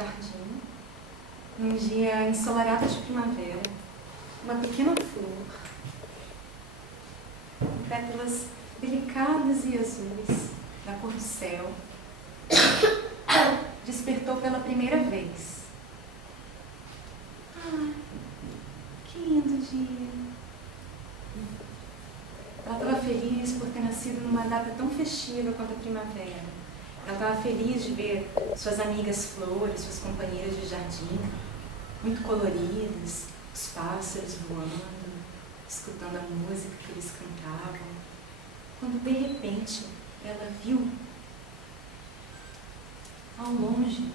jardim, num dia ensolarado de primavera, uma pequena flor, com pétalas delicadas e azuis, da cor do céu, despertou pela primeira vez. Ah, que lindo dia! Ela estava feliz por ter nascido numa data tão festiva quanto a primavera. Ela estava feliz de ver suas amigas flores, suas companheiras de jardim, muito coloridas, os pássaros voando, escutando a música que eles cantavam. Quando de repente ela viu, ao longe,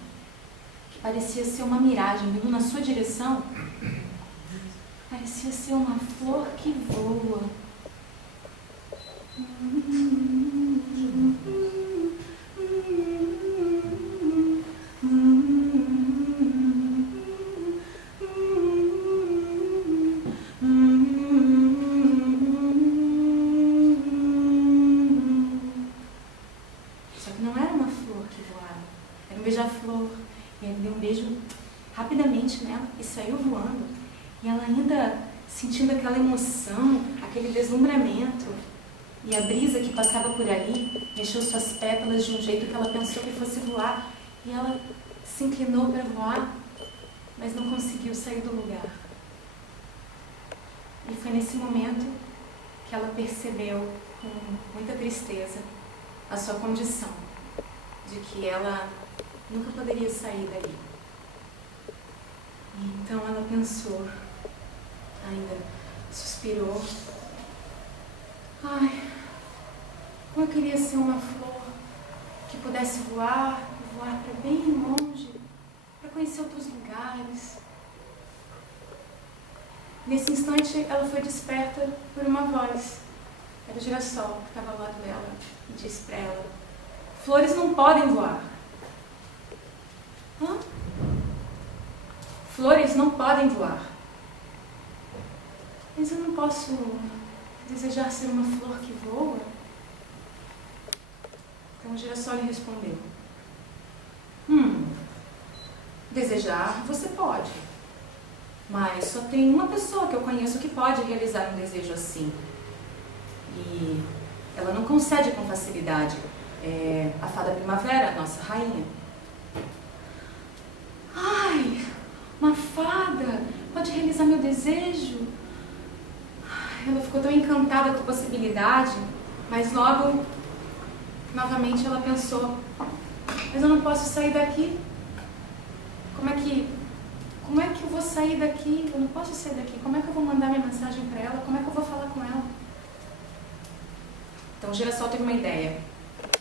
que parecia ser uma miragem vindo na sua direção, parecia ser uma flor que voa. Só que não era uma flor que voava, era um beija-flor. E ele deu um beijo rapidamente nela e saiu voando. E ela ainda sentindo aquela emoção, aquele deslumbramento. E a brisa que passava por ali mexeu suas pétalas de um jeito que ela pensou que fosse voar. E ela se inclinou para voar, mas não conseguiu sair do lugar. E foi nesse momento que ela percebeu, com muita tristeza, a sua condição, de que ela nunca poderia sair dali. E então ela pensou, ainda suspirou. Ai, como eu queria ser uma flor que pudesse voar para bem longe, para conhecer outros lugares. Nesse instante, ela foi desperta por uma voz. Era o girassol que estava ao lado dela e disse para ela: flores não podem voar. Hã? Flores não podem voar. Mas eu não posso desejar ser uma flor que voa? Então o girassol lhe respondeu: desejar você pode, mas só tem uma pessoa que eu conheço que pode realizar um desejo assim. E ela não concede com facilidade. É a fada primavera, a nossa rainha. Ai, uma fada pode realizar meu desejo? Ela ficou tão encantada com a possibilidade, mas logo, novamente ela pensou: mas eu não posso sair daqui. Como é que eu vou sair daqui? Eu não posso sair daqui. Como é que eu vou mandar minha mensagem para ela? Como é que eu vou falar com ela? Então o girassol teve uma ideia.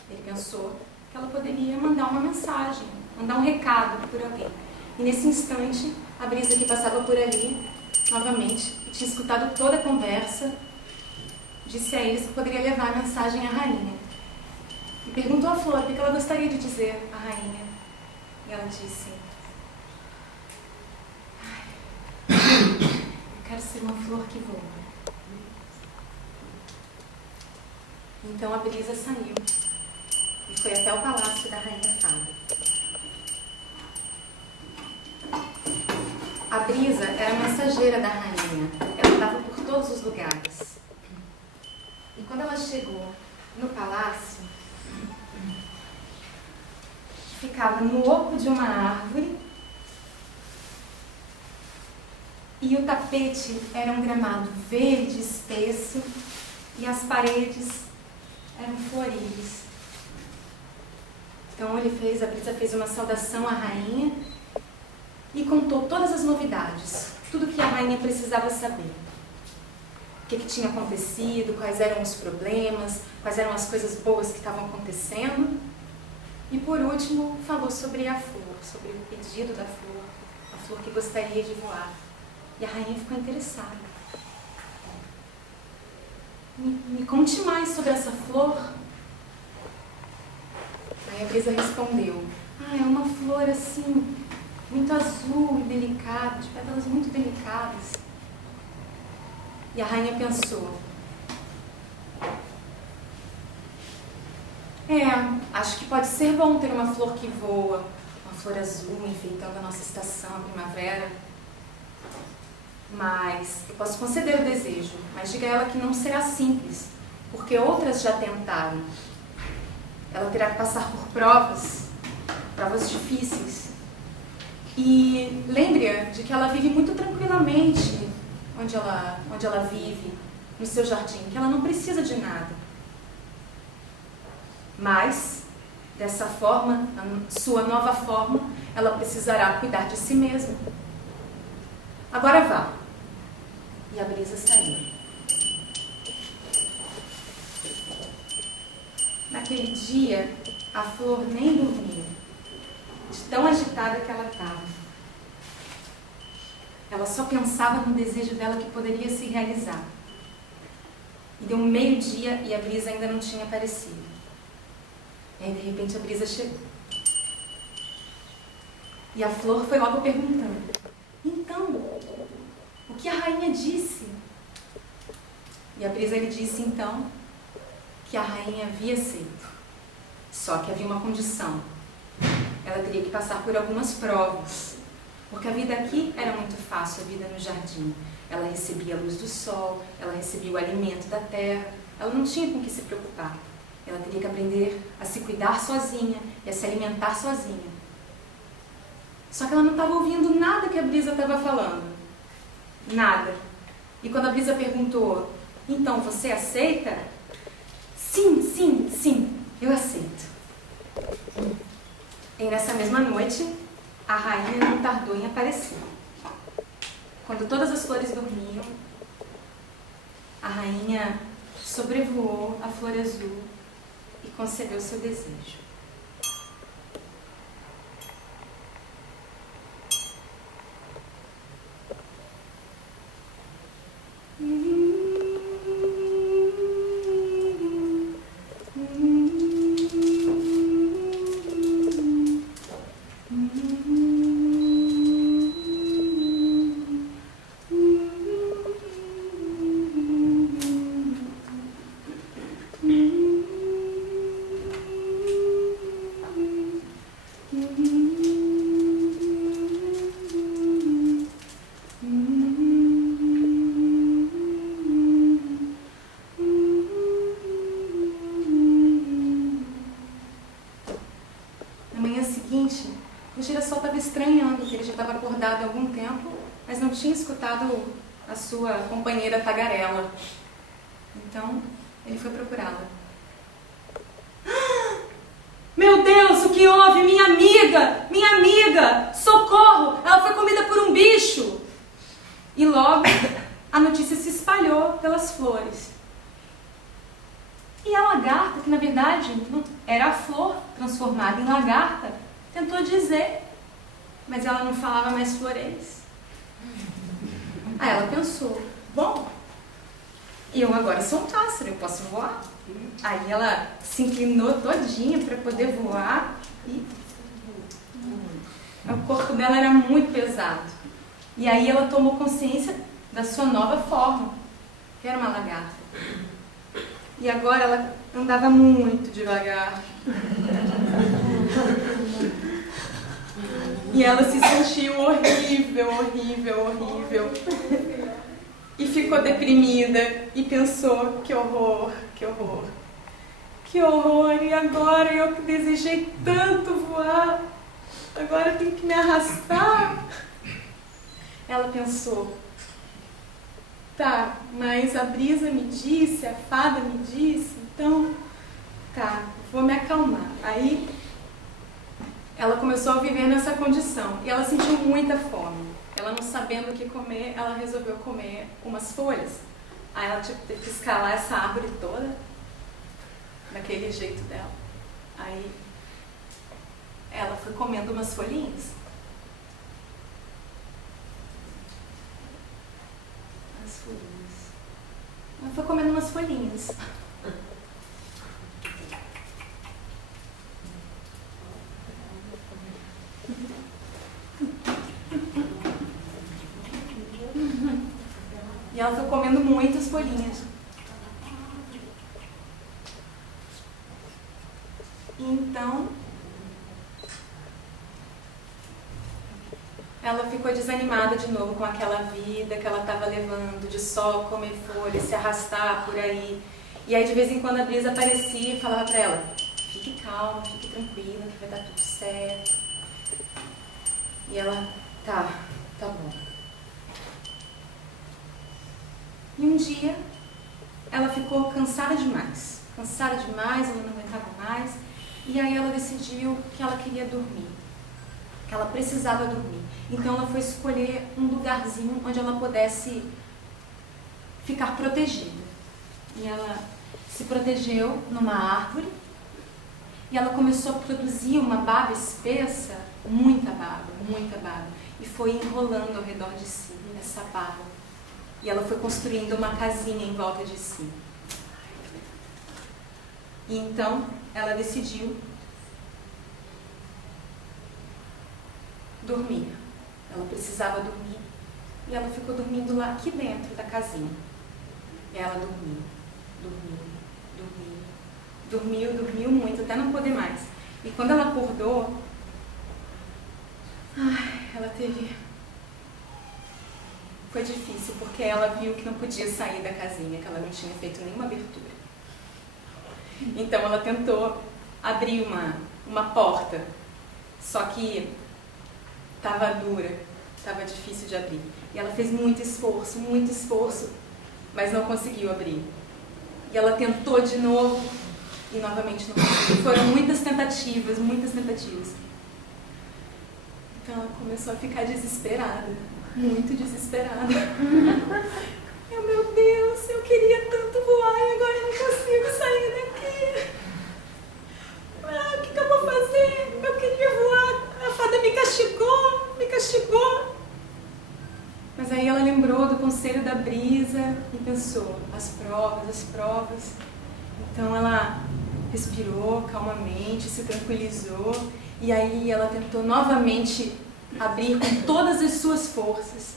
Ele pensou que ela poderia mandar uma mensagem, mandar um recado por alguém. E nesse instante, a brisa que passava por ali, novamente, e tinha escutado toda a conversa, disse a eles que poderia levar a mensagem à rainha. E perguntou à flor o que ela gostaria de dizer à rainha. E ela disse: eu quero ser uma flor que voa. Então a brisa saiu e foi até o palácio da rainha fada. A brisa era a mensageira da rainha. Ela estava por todos os lugares. E quando ela chegou no palácio, ficava no oco de uma árvore, e o tapete era um gramado verde espesso e as paredes eram floridas. Então a brisa fez uma saudação à rainha e contou todas as novidades, tudo que a rainha precisava saber. O que tinha acontecido, quais eram os problemas, quais eram as coisas boas que estavam acontecendo. E por último, falou sobre a flor, sobre o pedido da flor, a flor que gostaria de voar. E a rainha ficou interessada. Me conte mais sobre essa flor. Aí a brisa respondeu: é uma flor assim, muito azul e delicada, de pétalas muito delicadas. E a rainha pensou: acho que pode ser bom ter uma flor que voa, uma flor azul enfeitando a nossa estação, a primavera. Mas eu posso conceder o desejo, mas diga a ela que não será simples, porque outras já tentaram. Ela terá que passar por provas difíceis. E lembre-a de que ela vive muito tranquilamente onde ela vive, no seu jardim, que ela não precisa de nada. Mas, dessa forma, a sua nova forma, ela precisará cuidar de si mesma. Agora vá. E a brisa saiu. Naquele dia, a flor nem dormiu, de tão agitada que ela estava. Ela só pensava no desejo dela que poderia se realizar. E deu meio-dia e a brisa ainda não tinha aparecido. E aí, de repente, a brisa chegou. E a flor foi logo perguntando: então, o que a rainha disse? E a brisa lhe disse, então, que a rainha havia aceito. Só que havia uma condição. Ela teria que passar por algumas provas. Porque a vida aqui era muito fácil, a vida no jardim. Ela recebia a luz do sol, ela recebia o alimento da terra. Ela não tinha com o que se preocupar. Ela teria que aprender a se cuidar sozinha e a se alimentar sozinha. Só que ela não estava ouvindo nada que a brisa estava falando. Nada. E quando a brisa perguntou, então você aceita? Sim, sim, sim, eu aceito. E nessa mesma noite, a rainha não tardou em aparecer. Quando todas as flores dormiam, a rainha sobrevoou a flor azul e concedeu seu desejo. O girassol estava estranhando, que ele já estava acordado há algum tempo, mas não tinha escutado a sua companheira tagarela. Então, ele foi procurá-la. Ah, meu Deus, o que houve? Minha amiga, socorro, ela foi comida por um bicho. E logo, a notícia se espalhou pelas flores. E a lagarta, que na verdade era a flor transformada em lagarta, tentou dizer, mas ela não falava mais florês. Aí ela pensou, bom, eu agora sou um pássaro, eu posso voar. Aí ela se inclinou todinha para poder voar e o corpo dela era muito pesado. E aí ela tomou consciência da sua nova forma, que era uma lagarta. E agora ela andava muito devagar. E ela se sentiu horrível. E ficou deprimida e pensou, que horror. E agora eu que desejei tanto voar, agora eu tenho que me arrastar. Ela pensou, tá, mas a brisa me disse, a fada me disse, então, tá, vou me acalmar. Aí ela começou a viver nessa condição e ela sentiu muita fome. Ela não sabendo o que comer, ela resolveu comer umas folhas. Aí ela teve que escalar essa árvore toda, daquele jeito dela. Aí ela foi comendo umas folhinhas. As folhinhas. Ela foi comendo umas folhinhas. E ela foi comendo muitas folhinhas. Então, ela ficou desanimada de novo com aquela vida que ela estava levando, de só comer folha, se arrastar por aí. E aí de vez em quando a brisa aparecia e falava para ela: fique calma, fique tranquila, que vai dar tudo certo. E ela: tá bom. E um dia ela ficou cansada demais, ela não aguentava mais. E aí ela decidiu que ela queria dormir, que ela precisava dormir. Então ela foi escolher um lugarzinho onde ela pudesse ficar protegida. E ela se protegeu numa árvore e ela começou a produzir uma baba espessa, muita baba, e foi enrolando ao redor de si essa baba. E ela foi construindo uma casinha em volta de si. E então ela decidiu dormir. Ela precisava dormir. E ela ficou dormindo lá aqui dentro da casinha. E ela dormiu muito, até não poder mais. E quando ela acordou, ela teve... Foi difícil, porque ela viu que não podia sair da casinha, que ela não tinha feito nenhuma abertura. Então ela tentou abrir uma porta, só que estava dura, estava difícil de abrir. E ela fez muito esforço, mas não conseguiu abrir. E ela tentou de novo e novamente não conseguiu. Foram muitas tentativas. Então ela começou a ficar desesperada, muito desesperada. Meu Deus, eu queria tanto voar e agora eu não consigo sair daqui. O que eu vou fazer? Eu queria voar, a fada me castigou. Mas aí ela lembrou do conselho da brisa e pensou: as provas. Então ela respirou calmamente, se tranquilizou, e aí ela tentou novamente abrir com todas as suas forças.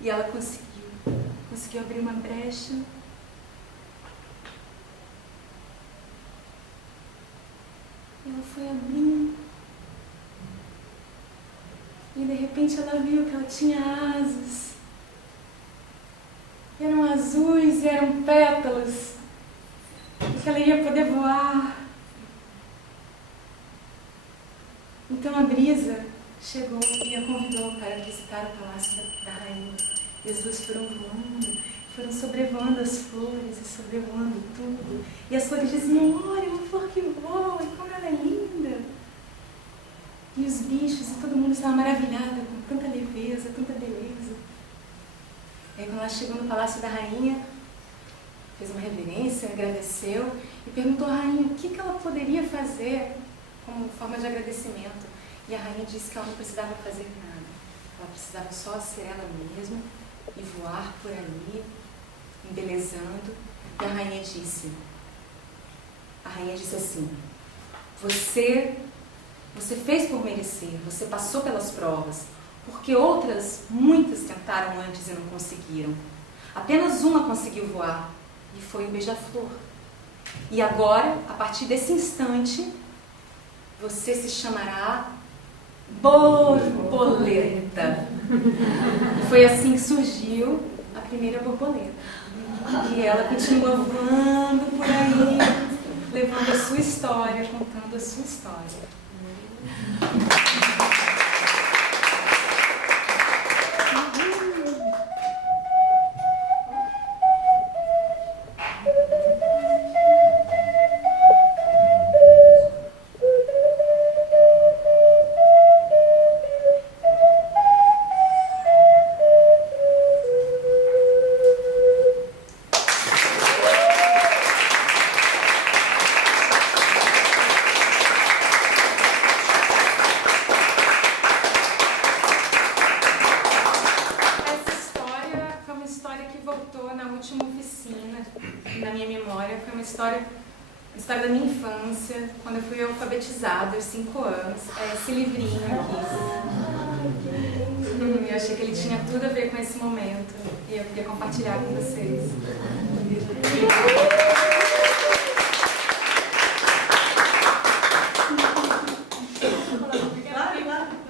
E ela conseguiu abrir uma brecha. E ela foi abrindo. E de repente ela viu que ela tinha asas. E eram azuis e eram pétalas. E que ela ia poder voar. Então a brisa chegou e a convidou para visitar o palácio da rainha. E as duas foram voando, foram sobrevoando as flores e sobrevoando tudo. E as flores diziam: olha, uma flor que voa, e como ela é linda. E os bichos e todo mundo estava maravilhado com tanta leveza, tanta beleza. E aí quando ela chegou no palácio da rainha, fez uma reverência, agradeceu e perguntou à rainha o que ela poderia fazer como forma de agradecimento. E a rainha disse que ela não precisava fazer nada. Ela precisava só ser ela mesma e voar por ali, embelezando. E a rainha disse assim: você fez por merecer, você passou pelas provas, porque muitas tentaram antes e não conseguiram. Apenas uma conseguiu voar, e foi o beija-flor. E agora, a partir desse instante, você se chamará borboleta. Foi assim que surgiu a primeira borboleta. E ela continua voando por aí, levando a sua história, contando a sua história. História da minha infância, quando eu fui alfabetizada aos 5 anos. É esse livrinho aqui. Eu achei que ele tinha tudo a ver com esse momento e eu queria compartilhar com vocês.